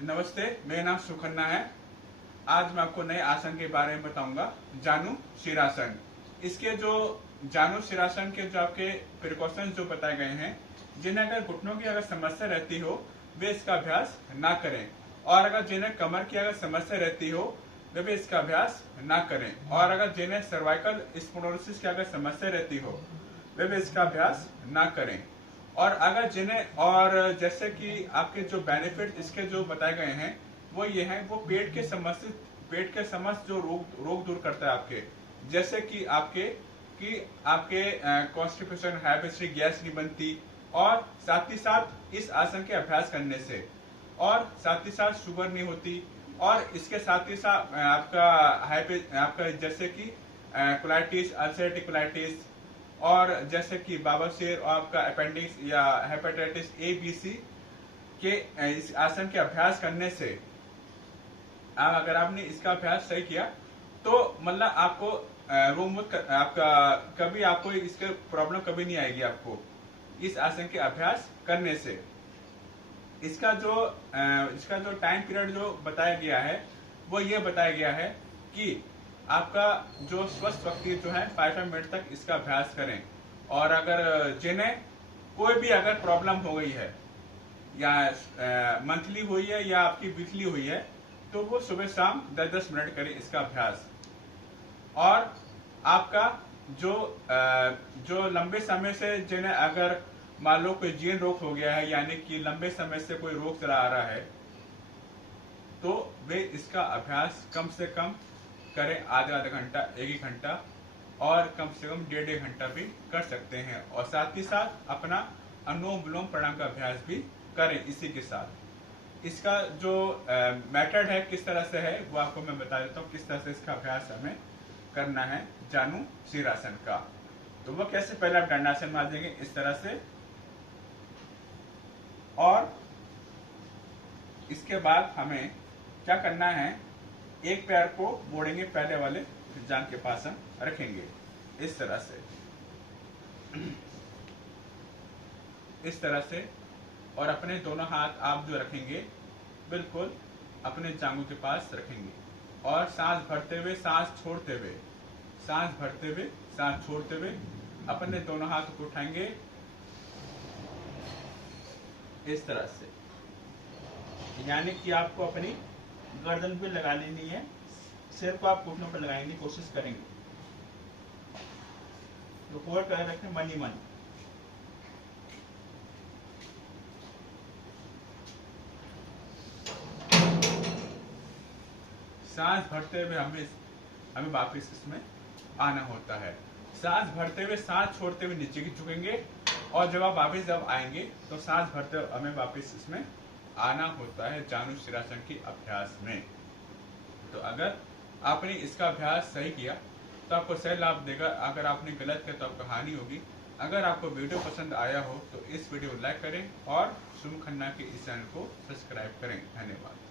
नमस्ते, मेरा नाम सुखन्ना है। आज मैं आपको नए आसन के बारे में बताऊंगा, जानु शीरासन। इसके जो जानु शीरासन के जो आपके प्रिकॉशंस जो बताए गए हैं, जिन्हें अगर घुटनों की अगर समस्या रहती हो वे इसका अभ्यास ना करें, और अगर जिन्हें कमर की अगर समस्या रहती हो वे भी इसका अभ्यास ना करें, और अगर जिन्हें सर्वाइकल स्पोंडिलोसिस की अगर समस्या रहती हो वे भी इसका अभ्यास ना करें। और अगर जिन्हें और जैसे कि आपके जो बेनिफिट इसके जो बताए गए हैं वो ये हैं, वो पेट के समस्त जो रोग दूर करता है आपके, जैसे कि आपके कॉन्स्टिपेशन है, गैस नहीं बनती, और साथ ही साथ इस आसन के अभ्यास करने से, और साथ ही साथ शुगर नहीं होती, और इसके साथ ही साथ आपका जैसे कि कोलाइटिस, अल्सरेटिव कोलाइटिस, और जैसे कि बाबासीर और आपका अपेंडिक्स या हेपेटाइटिस ए बी सी के इस आसन के अभ्यास करने से अगर आपने इसका अभ्यास सही किया तो मतलब आपको आपका कभी आपको इसके प्रॉब्लम कभी नहीं आएगी आपको इस आसन के अभ्यास करने से। इसका जो टाइम पीरियड जो बताया गया है वो ये बताया गया है कि आपका जो स्वस्थ व्यक्ति जो है 5 मिनट तक इसका अभ्यास करें, और अगर जिन्हें कोई भी अगर प्रॉब्लम हो गई है या मंथली हुई है या आपकी वीकली हुई है तो वो सुबह शाम 10-10 मिनट करें इसका अभ्यास। और आपका जो लंबे समय से जिन्हें अगर मान लो कोई जीर्ण रोग हो गया है, यानी कि लंबे समय से कोई रोग चला आ रहा है, तो वे इसका अभ्यास कम से कम करें, आधा घंटा, 1 घंटा, और कम से कम 1.5 घंटा भी कर सकते हैं। और साथ ही साथ अपना अनुलोम विलोम प्राणायाम का अभ्यास भी करें इसी के साथ। इसका जो मेथड है किस तरह से है वो आपको मैं बता देता हूँ, किस तरह से इसका अभ्यास हमें करना है जानु शीरासन का। तो वो कैसे, पहले आप दंडासन में आ जाएंगे इस तरह से, और इसके बाद हमें क्या करना है, एक पैर को मोड़ेंगे, पहले वाले जांघ के पास हम रखेंगे इस तरह से, और अपने दोनों हाथ आप जो रखेंगे बिल्कुल अपने जांघों के पास रखेंगे, और सांस भरते हुए सांस छोड़ते हुए, सांस भरते हुए सांस छोड़ते हुए अपने दोनों हाथ को उठाएंगे इस तरह से, यानी कि आपको अपनी गर्दन पे लगा लेनी है, सिर को आप घुटनों पर लगाने की कोशिश करेंगे, तो होल्ड कर रखें मन ही मन। सांस भरते हुए हमें वापस इसमें आना होता है। सांस भरते हुए सांस छोड़ते हुए नीचे की झुकेंगे, और जब आप वापस जब आएंगे तो सांस भरते हुए हमें वापस इसमें आना होता है जानु शीरासन के अभ्यास में। तो अगर आपने इसका अभ्यास सही किया तो आपको सही लाभ देगा, अगर आपने गलत किया तो आपको हानि होगी। अगर आपको वीडियो पसंद आया हो तो इस वीडियो को लाइक करें और सुखन्ना के इस चैनल को सब्सक्राइब करें। धन्यवाद।